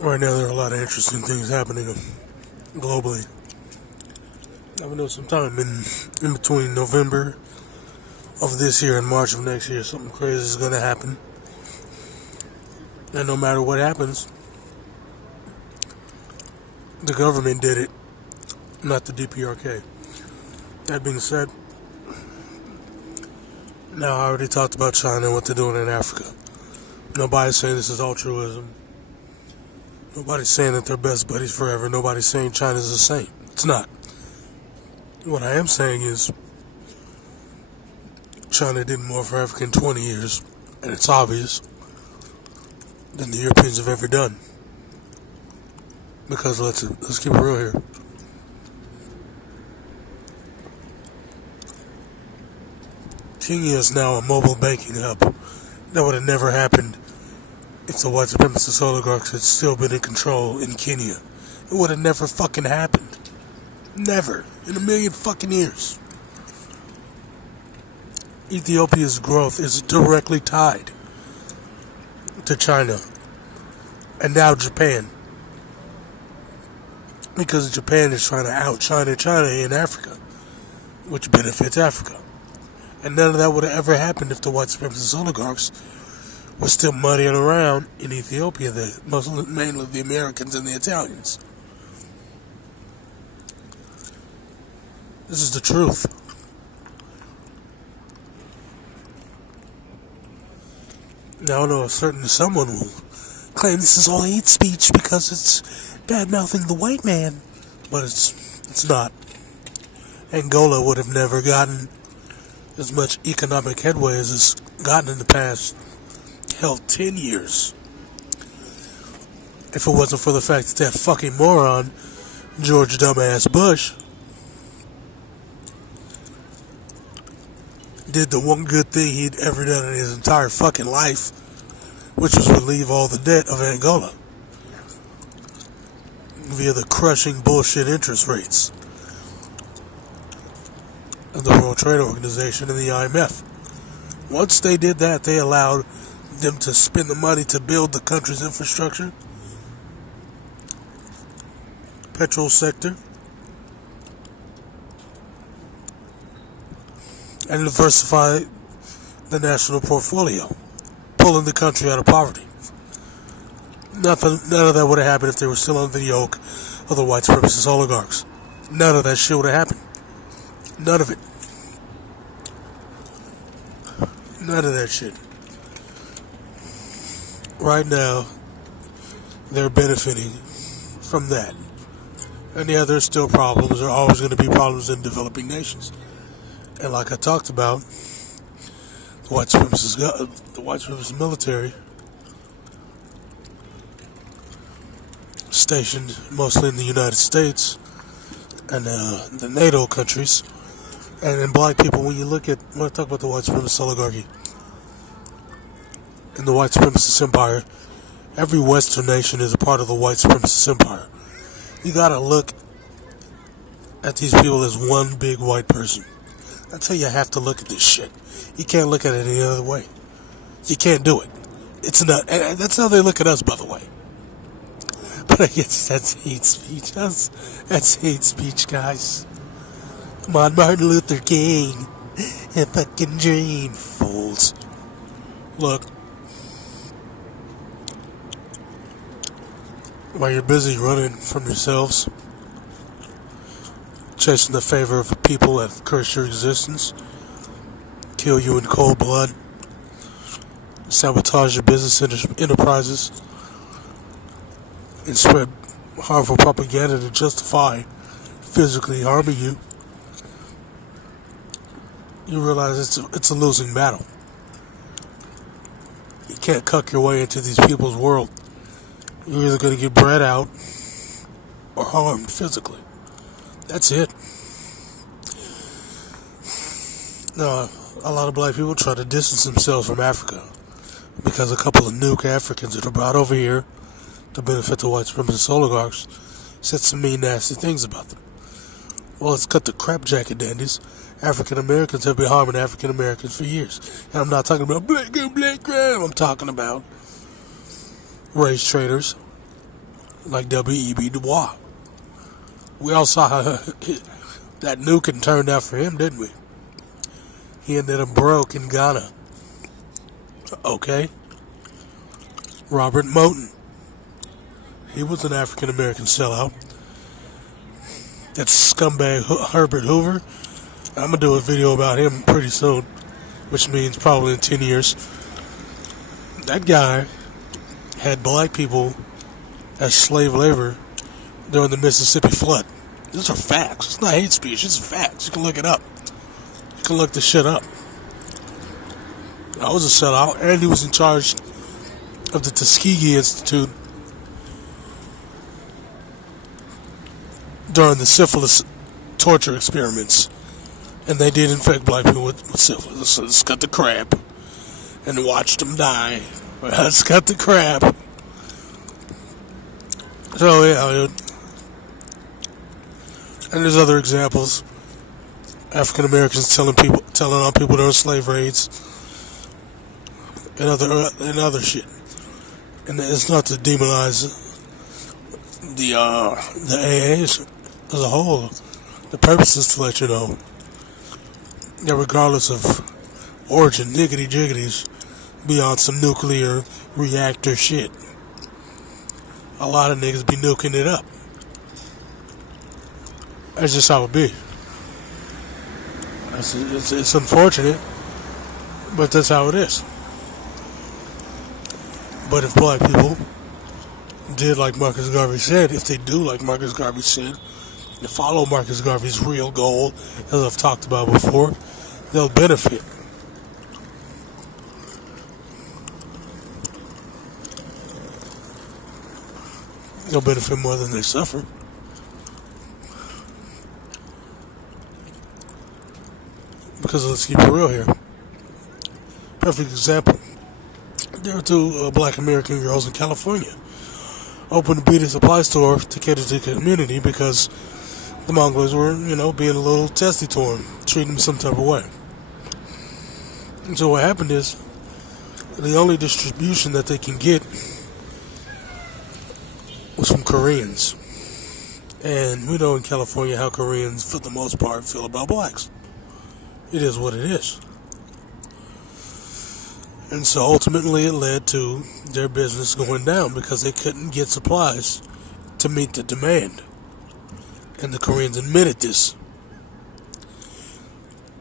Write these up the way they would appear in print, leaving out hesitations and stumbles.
Right now, there are a lot of interesting things happening globally. I know sometime in between November of this year and March of next year, something crazy is going to happen. And no matter what happens, the government did it, not the DPRK. That being said, now I already talked about China and what they're doing in Africa. Nobody's saying this is altruism. Nobody's saying that they're best buddies forever. Nobody's saying China's a saint. It's not. What I am saying is China did more for Africa in 20 years, and it's obvious, than the Europeans have ever done. Because let's keep it real here. Kenya is now a mobile banking hub. That would have never happened if the white supremacist oligarchs had still been in control in Kenya. It would have never fucking happened. Never. In a million fucking years. Ethiopia's growth is directly tied to China. And now Japan. Because Japan is trying to out-China China in Africa. Which benefits Africa. And none of that would have ever happened if the white supremacist oligarchs were still muddying around in Ethiopia, mainly the Americans and the Italians. This is the truth. Now I know someone will claim this is all hate speech because it's bad-mouthing the white man. But it's not. Angola would have never gotten as much economic headway as it's gotten in the past, 10 years. If it wasn't for the fact that fucking moron, George dumbass Bush, did the one good thing he'd ever done in his entire fucking life, which was relieve all the debt of Angola via the crushing bullshit interest rates of the World Trade Organization and the IMF. Once they did that, they allowed them to spend the money to build the country's infrastructure, petrol sector, and diversify the national portfolio, pulling the country out of poverty. None of that would have happened if they were still under the yoke of the white supremacist oligarchs. None of that shit would have happened. None of it. None of that shit. Right now, they're benefiting from that. And yeah, there's still problems. There are always going to be problems in developing nations. And like I talked about, the white supremacist military stationed mostly in the United States and the NATO countries. And in black people, when I talk about the white supremacist oligarchy and the white supremacist empire, every Western nation is a part of the white supremacist empire. You gotta look at these people as one big white person. That's how you have to look at this shit. You can't look at it any other way. You can't do it. It's not, and that's how they look at us, by the way. But I guess that's hate speech. That's hate speech, guys. Come on, Martin Luther King. A fucking dream, fools. Look. While you're busy running from yourselves, chasing the favor of the people that curse your existence, kill you in cold blood, sabotage your business enterprises, and spread harmful propaganda to justify physically harming you, you realize it's a losing battle. You can't cuck your way into these people's world. You're either going to get bred out or harmed physically. That's it. Now, a lot of black people try to distance themselves from Africa because a couple of nuke Africans that are brought over here to benefit the white supremacist oligarchs said some mean, nasty things about them. Well, let's cut the crap jacket dandies. African Americans have been harming African Americans for years. And I'm not talking about black crime. I'm talking about race traitors, like W.E.B. Du Bois. We all saw how that nuking turned out for him, didn't we? He ended up broke in Ghana. Okay. Robert Moton. He was an African American sellout. That scumbag Herbert Hoover. I'm going to do a video about him pretty soon, which means probably in 10 years. That guy had black people as slave labor during the Mississippi flood. These are facts. It's not hate speech. It's facts. You can look it up. You can look this shit up. I was a sellout, and he was in charge of the Tuskegee Institute during the syphilis torture experiments. And they did infect black people with syphilis. So let's cut the crap and watch them die. Let's cut the crap. So yeah, and there's other examples. African Americans telling on people during slave raids, and other shit. And it's not to demonize the AAs as a whole. The purpose is to let you know that regardless of origin, niggity jiggities, beyond some nuclear reactor shit, a lot of niggas be nuking it up. That's just how it be. It's unfortunate, but that's how it is. But if black people did like Marcus Garvey said, if they do like Marcus Garvey said, and follow Marcus Garvey's real goal, as I've talked about before, they'll benefit. They'll benefit more than they suffer. Because let's keep it real here. Perfect example. There were two black American girls in California opened a beauty supply store to cater to the community because the Mongols were, being a little testy to them, treating them some type of way. And so what happened is, the only distribution that they can get was from Koreans. And we know in California how Koreans, for the most part, feel about blacks. It is what it is. And so ultimately it led to their business going down because they couldn't get supplies to meet the demand. And the Koreans admitted this.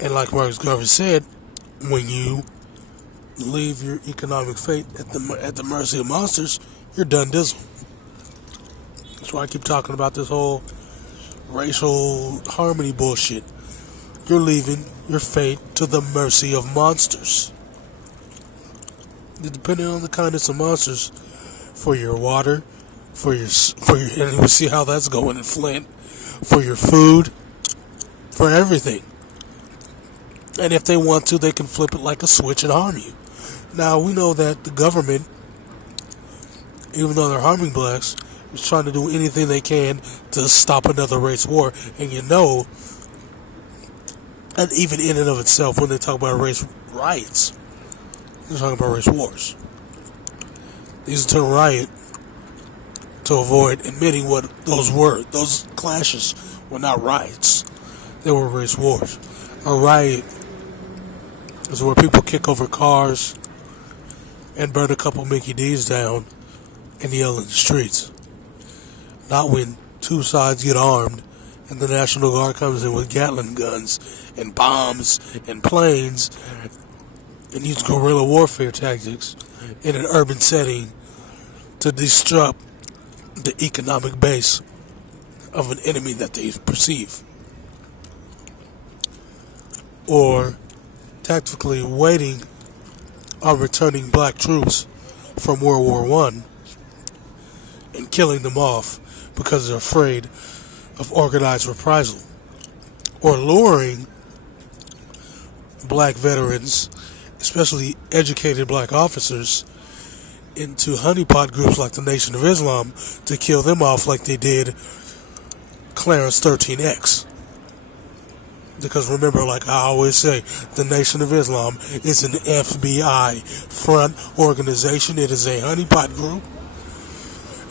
And like Marcus Garvey said, when you leave your economic fate at the mercy of monsters, you're done dizzle. That's why I keep talking about this whole racial harmony bullshit. You're leaving your fate to the mercy of monsters. Depending on the kindness of monsters, for your water, for your, and we see how that's going in Flint, for your food, for everything. And if they want to, they can flip it like a switch and harm you. Now, we know that the government, even though they're harming blacks, is trying to do anything they can to stop another race war. And and even in and of itself, when they talk about race riots, they're talking about race wars. They used the term riot to avoid admitting what those were. Those clashes were not riots. They were race wars. A riot is where people kick over cars and burn a couple Mickey D's down and yell in the streets. Not when two sides get armed and the National Guard comes in with Gatling guns and bombs and planes and use guerrilla warfare tactics in an urban setting to disrupt the economic base of an enemy that they perceive. Or tactically waiting on returning black troops from World War I and killing them off because they're afraid of organized reprisal. Or luring black veterans, especially educated black officers, into honeypot groups like the Nation of Islam to kill them off like they did Clarence 13X. Because remember, like I always say, the Nation of Islam is an FBI front organization. It is a honeypot group.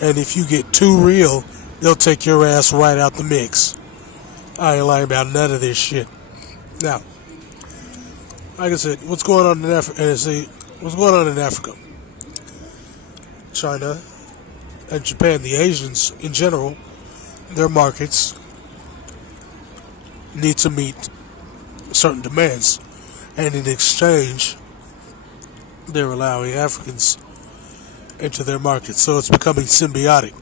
And if you get too real, they'll take your ass right out the mix. I ain't lying about none of this shit. Now, like I said, what's going on in Africa? What's going on in Africa? China and Japan, the Asians in general, their markets need to meet certain demands, and in exchange, they're allowing Africans into their markets. So it's becoming symbiotic.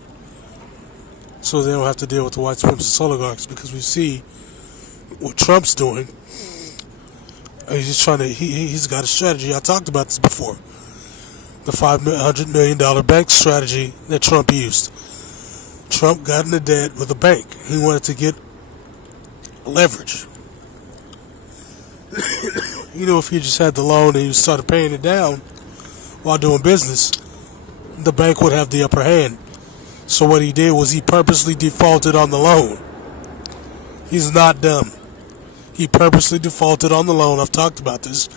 So they don't have to deal with the white supremacist oligarchs, because we see what Trump's doing. He's just trying to. He's got a strategy. I talked about this before. The $500 million bank strategy that Trump used. Trump got into debt with a bank. He wanted to get leverage. If he just had the loan and he started paying it down while doing business, the bank would have the upper hand. So what he did was he purposely defaulted on the loan. He's not dumb. He purposely defaulted on the loan. I've talked about this.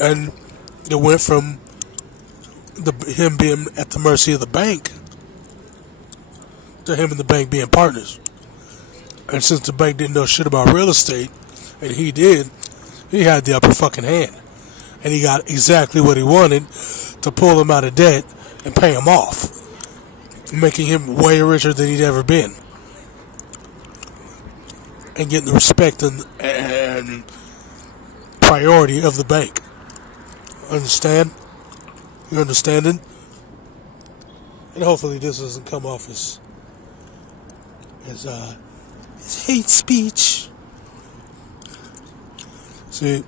And it went from him being at the mercy of the bank to him and the bank being partners. And since the bank didn't know shit about real estate, and he did, he had the upper fucking hand. And he got exactly what he wanted, to pull him out of debt and pay him off, making him way richer than he'd ever been, and getting the respect and priority of the bank. Understand? You understanding? And hopefully this doesn't come off as hate speech. See,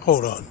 hold on.